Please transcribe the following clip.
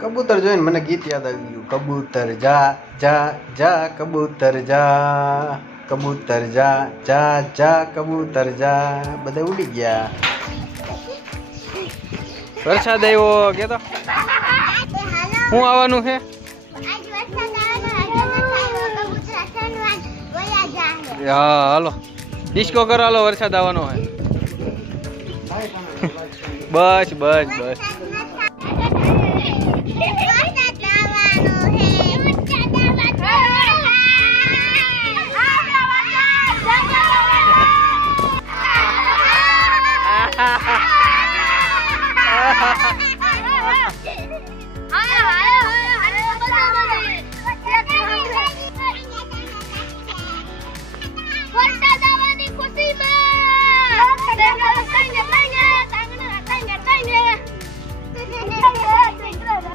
કબૂતર જોઈને મને ગીત યાદ આવી ગયું. કબૂતર જા જા જા કબૂતર જા, કબૂતર જા જા જા કબૂતર જા. બધા ઉડી ગયા. વરસાદ આવ્યો કે તો શું આવવાનું છે? હા હાલો ડિસ્કો કરો, હાલો વરસાદ આવવાનો હોય. બસ બસ બસ.